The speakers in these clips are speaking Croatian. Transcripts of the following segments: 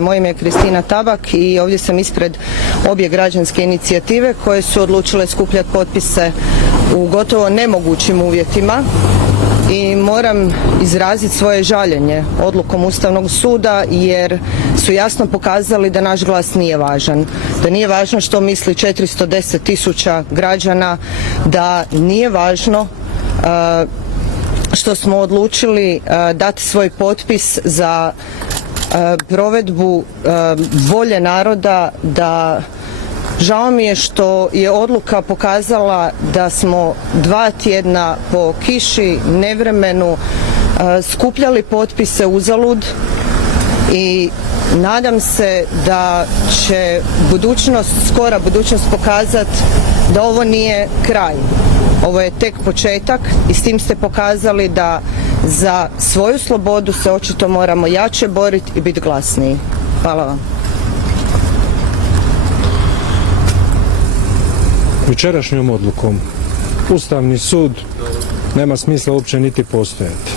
Moje ime je Kristina Tabak i ovdje sam ispred obje građanske inicijative koje su odlučile skupljati potpise u gotovo nemogućim uvjetima i moram izraziti svoje žaljenje odlukom Ustavnog suda jer su jasno pokazali da naš glas nije važan, da nije važno što misli 410.000 građana, da nije važno što smo odlučili dati svoj potpis za provedbu volje naroda. Da žao mi je što je odluka pokazala da smo 2 tjedna po kiši, nevremenu skupljali potpise uzalud i nadam se da će skora budućnost pokazati da ovo nije kraj. Ovo je tek početak i s tim ste pokazali da za svoju slobodu se očito moramo jače boriti i biti glasniji. Hvala vam. Jučerašnjom odlukom Ustavni sud nema smisla uopće niti postojati.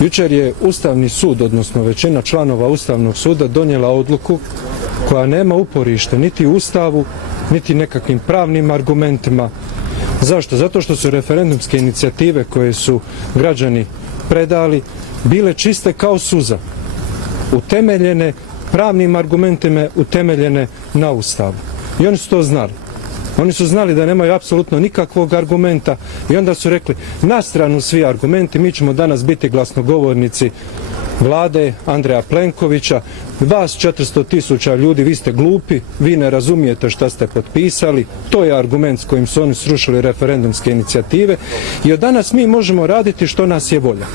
Jučer je Ustavni sud, odnosno većina članova Ustavnog suda donijela odluku koja nema uporište niti u Ustavu, niti nekakvim pravnim argumentima. Zašto? Zato što su referendumske inicijative koje su građani predali bile čiste kao suza, utemeljene pravnim argumentima, utemeljene na Ustavu. I oni su to znali. Oni su znali da nemaju apsolutno nikakvog argumenta i onda su rekli na stranu svi argumenti, mi ćemo danas biti glasnogovornici Vlade Andreja Plenkovića, vas 400.000 ljudi, vi ste glupi, vi ne razumijete šta ste potpisali, to je argument s kojim su oni srušili referendumske inicijative i od danas mi možemo raditi što nas je volja.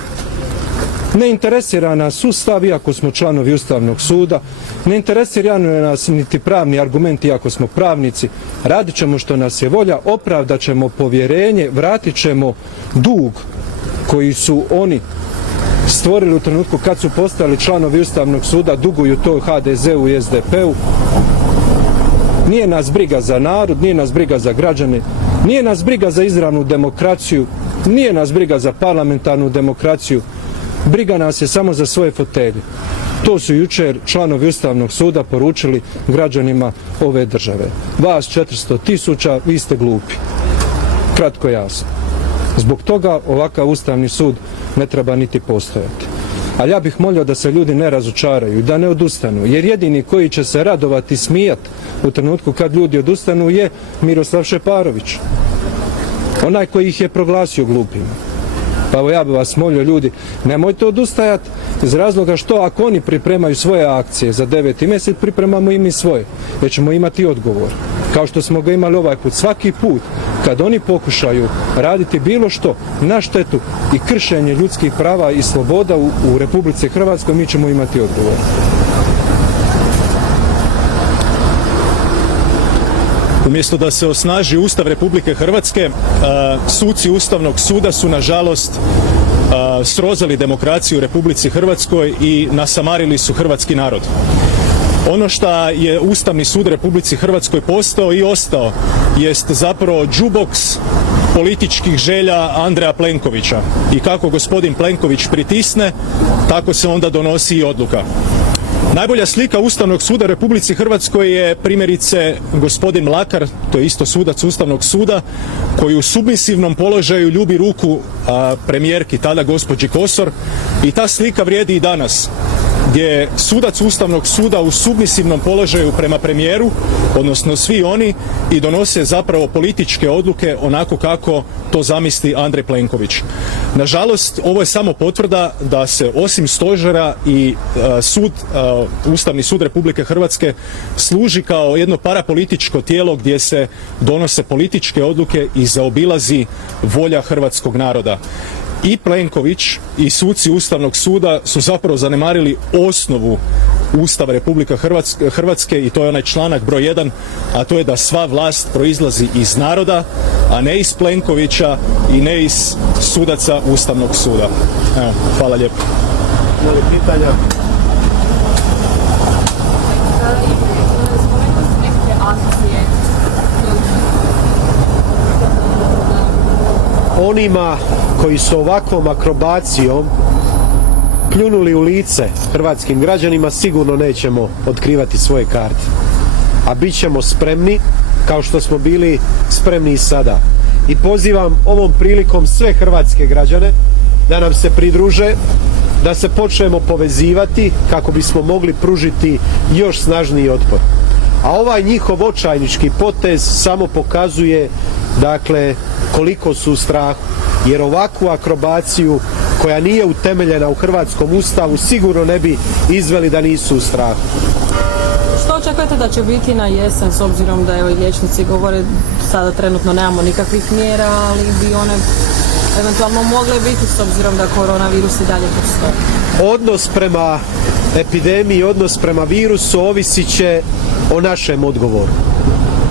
Ne interesira nas Ustav, iako smo članovi Ustavnog suda, ne interesira nas niti pravni argumenti, iako smo pravnici, radit ćemo što nas je volja, opravdat ćemo povjerenje, vratit ćemo dug koji su oni stvorili u trenutku kad su postali članovi Ustavnog suda, duguju to HDZ-u i SDP-u. Nije nas briga za narod, nije nas briga za građane, nije nas briga za izravnu demokraciju, nije nas briga za parlamentarnu demokraciju, briga nas je samo za svoje fotelje. To su jučer članovi Ustavnog suda poručili građanima ove države. Vas 400.000, vi ste glupi. Kratko jasno. Zbog toga ovakav Ustavni sud ne treba niti postojati. Ali ja bih molio da se ljudi ne razočaraju, da ne odustanu, jer jedini koji će se radovati i smijati u trenutku kad ljudi odustanu je Miroslav Šeparović. Onaj koji ih je proglasio glupima. Pa evo ja bih vas molio ljudi, nemojte odustajati iz razloga što ako oni pripremaju svoje akcije za 9. mjesec, pripremamo i mi svoje, jer ćemo imati odgovor. Kao što smo ga imali ovaj put, svaki put kad oni pokušaju raditi bilo što na štetu i kršenje ljudskih prava i sloboda u Republici Hrvatskoj, mi ćemo imati odgovor. Umjesto da se osnaži Ustav Republike Hrvatske, suci Ustavnog suda su nažalost srozali demokraciju u Republici Hrvatskoj i nasamarili su hrvatski narod. Ono što je Ustavni sud Republici Hrvatskoj postao i ostao jest zapravo džuboks političkih želja Andreja Plenkovića. I kako gospodin Plenković pritisne, tako se onda donosi i odluka. Najbolja slika Ustavnog suda Republici Hrvatskoj je primjerice gospodin Mlakar, to je isto sudac Ustavnog suda, koji u submisivnom položaju ljubi ruku premijerki, tada gospođi Kosor, i ta slika vrijedi i danas, gdje je sudac Ustavnog suda u submisivnom položaju prema premijeru, odnosno svi oni, i donose zapravo političke odluke onako kako to zamisli Andrej Plenković. Nažalost, ovo je samo potvrda da se osim stožera i Ustavni sud Republike Hrvatske služi kao jedno parapolitičko tijelo gdje se donose političke odluke i zaobilazi volja hrvatskog naroda. I Plenković i suci Ustavnog suda su zapravo zanemarili osnovu Ustava Republike Hrvatske i to je onaj članak broj 1, a to je da sva vlast proizlazi iz naroda, a ne iz Plenkovića i ne iz sudaca Ustavnog suda. Evo, hvala lijepo. Pitanja? Onima koji su ovakvom akrobacijom pljunuli u lice hrvatskim građanima, sigurno nećemo otkrivati svoje karte. A bit ćemo spremni, kao što smo bili spremni i sada. I pozivam ovom prilikom sve hrvatske građane da nam se pridruže, da se počnemo povezivati kako bismo mogli pružiti još snažniji otpor. A ovaj njihov očajnički potez samo pokazuje, dakle, koliko su u strahu. Jer ovakvu akrobaciju koja nije utemeljena u hrvatskom ustavu sigurno ne bi izveli da nisu u strahu. Što očekujete da će biti na jesen, s obzirom da evo i liječnici govore sada trenutno nemamo nikakvih mjera, ali bi one eventualno mogle biti s obzirom da koronavirus i dalje postoji? Odnos prema epidemiji, odnos prema virusu ovisit će o našem odgovoru.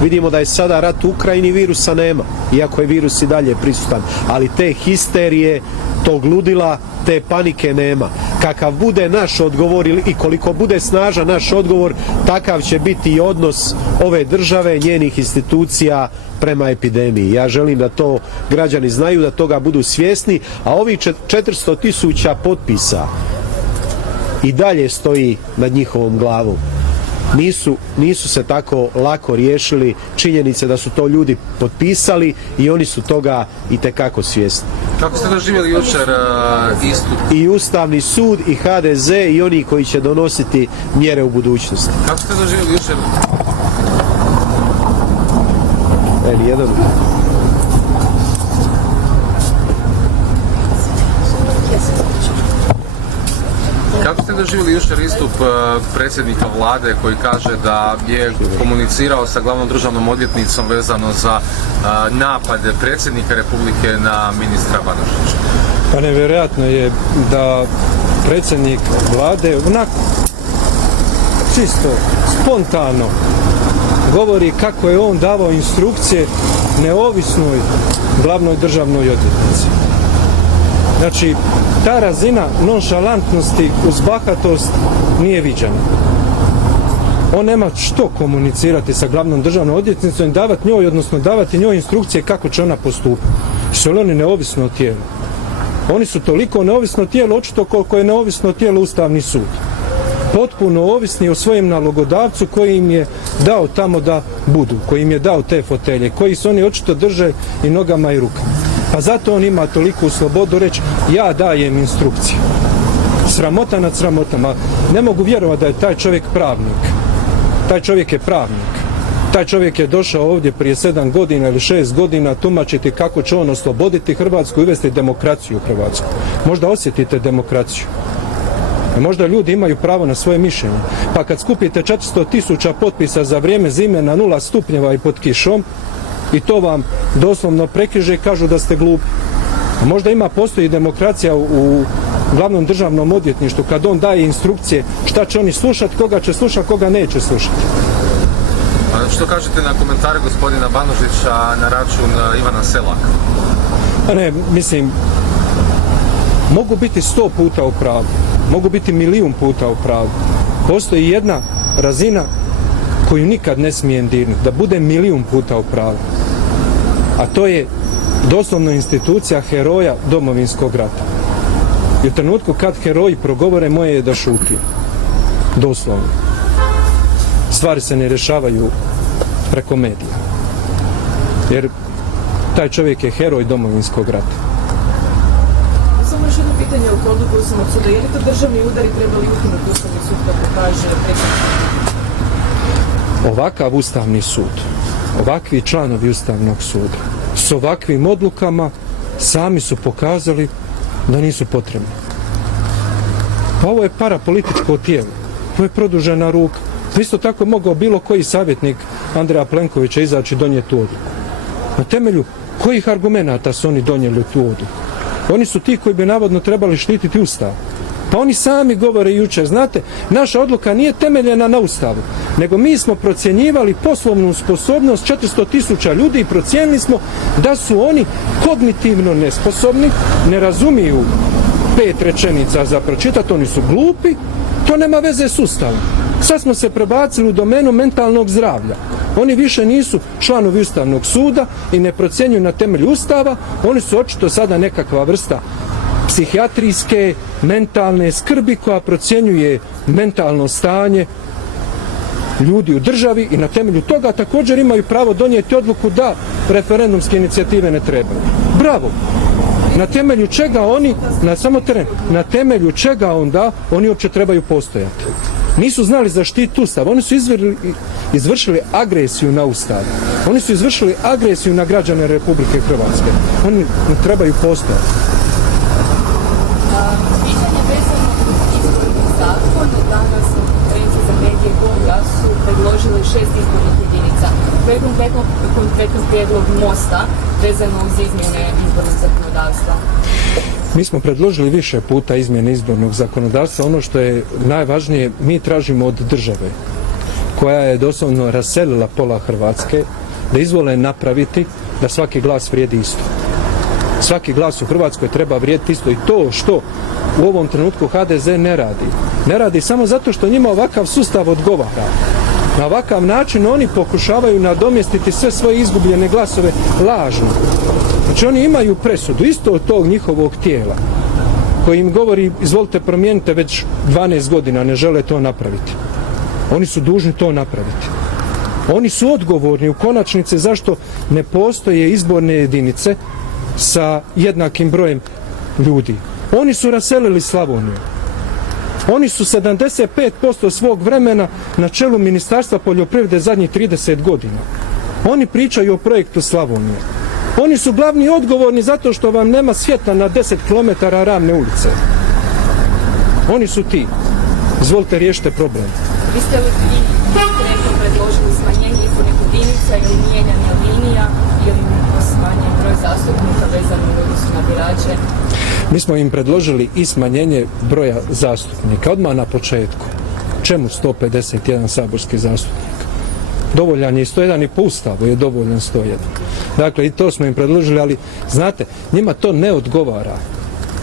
Vidimo da je sada rat u Ukrajini, virusa nema, iako je virus i dalje prisutan, ali te histerije, tog ludila, te panike nema. Kakav bude naš odgovor i koliko bude snažan naš odgovor, takav će biti i odnos ove države, njenih institucija prema epidemiji. Ja želim da to građani znaju, da toga budu svjesni, a ovi 400.000 potpisa i dalje stoji nad njihovom glavom. Nisu se tako lako riješili činjenice da su to ljudi potpisali i oni su toga itekako svjesni. Kako ste doživjeli jučer istup? I Ustavni sud i HDZ i oni koji će donositi mjere u budućnosti. Kako ste doživjeli jučer? Jedan. Kako ste doživjeli jučer istup predsjednika vlade koji kaže da je komunicirao sa glavnom državnom odvjetnicom vezano za napade predsjednika Republike na ministra Banožića? Pa nevjerojatno je da predsjednik vlade onako čisto spontano govori kako je on davao instrukcije neovisnoj glavnoj državnoj odvjetnici. Znači, ta razina nonšalantnosti uz bahatost nije viđena. On nema što komunicirati sa glavnom državnom odvjetnicom i davati njoj, odnosno davati njoj instrukcije kako će ona postupiti. Su li oni neovisno tijelo? Oni su toliko neovisno tijelo, očito koliko je neovisno tijelo Ustavni sud. Potpuno ovisni o svojem nalogodavcu koji im je dao tamo da budu, koji im je dao te fotelje, koji se oni očito drže i nogama i rukama. Pa zato on ima toliku slobodu reći ja dajem instrukcije. Sramota nad sramotama. Ne mogu vjerovati da je taj čovjek pravnik. Taj čovjek je pravnik. Taj čovjek je došao ovdje prije 7 godina ili 6 godina tumačiti kako će on osloboditi Hrvatsku i uvesti demokraciju u Hrvatsku. Možda osjetite demokraciju. Možda ljudi imaju pravo na svoje mišljenje. Pa kad skupite 400.000 potpisa za vrijeme zime na 0 stupnjeva i pod kišom, i to vam doslovno prekriže i kažu da ste glupi. A možda postoji demokracija u glavnom državnom odvjetništvu kad on daje instrukcije šta će oni slušati, koga će slušati, koga neće slušati. Što kažete na komentare gospodina Banožića na račun Ivana Selaka? Ne, mislim, mogu biti 100 puta u pravu, mogu biti 1.000.000 puta u pravu. Postoji jedna razina koju nikad ne smijem dirnuti, da bude 1.000.000 puta u pravu. A to je doslovno institucija heroja Domovinskog rata. I u trenutku kad heroji progovore, moje je da šuti. Doslovno. Stvari se ne rješavaju preko medija. Jer taj čovjek je heroj Domovinskog rata. Samo još jedno pitanje oko odluku Ustavnog suda. Je li to državni udari trebali ukinuti Ustavni sud kako kaže predsjednik? Ovakav Ustavni sud, ovakvi članovi Ustavnog suda s ovakvim odlukama sami su pokazali da nisu potrebni. Pa ovo je parapolitičko tijelo, ovo je produžena ruka. Isto tako je mogao bilo koji savjetnik Andreja Plenkovića izaći i donijeti tu odluku. Na temelju kojih argumenata su oni donijeli tu odluku? Oni su ti koji bi navodno trebali štititi Ustav. Pa oni sami govore jučer, znate, naša odluka nije temeljena na Ustavu, nego mi smo procjenjivali poslovnu sposobnost 400.000 ljudi i procijenili smo da su oni kognitivno nesposobni, ne razumiju 5 rečenica za pročitati, oni su glupi, to nema veze s Ustavom. Sad smo se prebacili u domenu mentalnog zdravlja. Oni više nisu članovi Ustavnog suda i ne procjenjuju na temelju Ustava, oni su očito sada nekakva vrsta psihijatrijske, mentalne skrbi koja procjenjuje mentalno stanje ljudi u državi i na temelju toga također imaju pravo donijeti odluku da referendumske inicijative ne trebaju. Bravo! Na temelju čega oni, na temelju čega onda oni uopće trebaju postojati? Nisu znali zaštiti Ustav, oni su izvršili agresiju na Ustav. Oni su izvršili agresiju na građane Republike Hrvatske. Oni ne trebaju postojati. Pitanje vezano uz izborni zakon, danas u konferenciji za medije GONG-a su predložili 6 izbornih jedinica. Koji je konkretno prijedlog MOST-a vezano uz izmjene izbornog zakonodavstva? Mi smo predložili više puta izmjene izbornog zakonodavstva. Ono što je najvažnije, mi tražimo od države koja je doslovno raselila pola Hrvatske da izvole napraviti da svaki glas vrijedi isto. Svaki glas u Hrvatskoj treba vrijediti isto i to što u ovom trenutku HDZ ne radi. Ne radi samo zato što njima ovakav sustav odgovara. Na ovakav način oni pokušavaju nadomjestiti sve svoje izgubljene glasove lažno. Znači oni imaju presudu isto od tog njihovog tijela koji im govori izvolite promijenite već 12 godina, ne žele to napraviti. Oni su dužni to napraviti. Oni su odgovorni u konačnici zašto ne postoje izborne jedinice sa jednakim brojem ljudi. Oni su raselili Slavoniju. Oni su 75% svog vremena na čelu Ministarstva poljoprivrede zadnjih 30 godina. Oni pričaju o projektu Slavonije. Oni su glavni odgovorni zato što vam nema svjetla na 10 km ravne ulice. Oni su ti. Izvolite, riješite problem. Vi ste li konkretno predložili smanjenje izbornih jedinica ili mijenjanje linija ili smanjenje broj zastupnika vezano u odnosu na birače? Mi smo im predložili i smanjenje broja zastupnika. Odmah na početku. Čemu 151 saborski zastupnik? Dovoljan je 101 i po Ustavu je dovoljan 101. Dakle, i to smo im predložili, ali znate, njima to ne odgovara.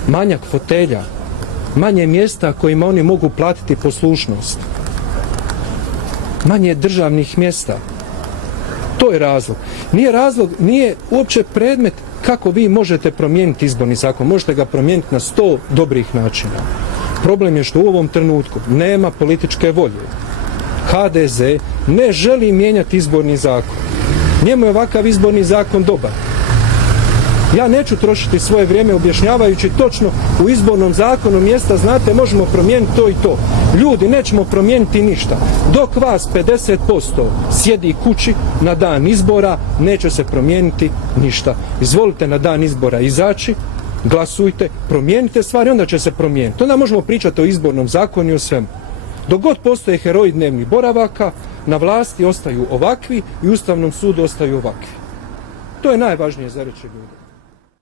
Manjak fotelja, manje mjesta kojima oni mogu platiti poslušnost. Manje državnih mjesta. To je razlog. Nije uopće predmet kako vi možete promijeniti izborni zakon. Možete ga promijeniti na 100 dobrih načina. Problem je što u ovom trenutku nema političke volje. HDZ ne želi mijenjati izborni zakon. Njemu je ovakav izborni zakon dobar. Ja neću trošiti svoje vrijeme objašnjavajući točno u izbornom zakonu mjesta, znate, možemo promijeniti to i to. Ljudi, nećemo promijeniti ništa. Dok vas 50% sjedi kući na dan izbora, neće se promijeniti ništa. Izvolite na dan izbora izaći, glasujte, promijenite stvari, onda će se promijeniti. Onda možemo pričati o izbornom zakonu i o svemu. Dok god postoje heroji dnevnih boravaka, na vlasti ostaju ovakvi i u Ustavnom sudu ostaju ovakvi. To je najvažnije za reći ljudi.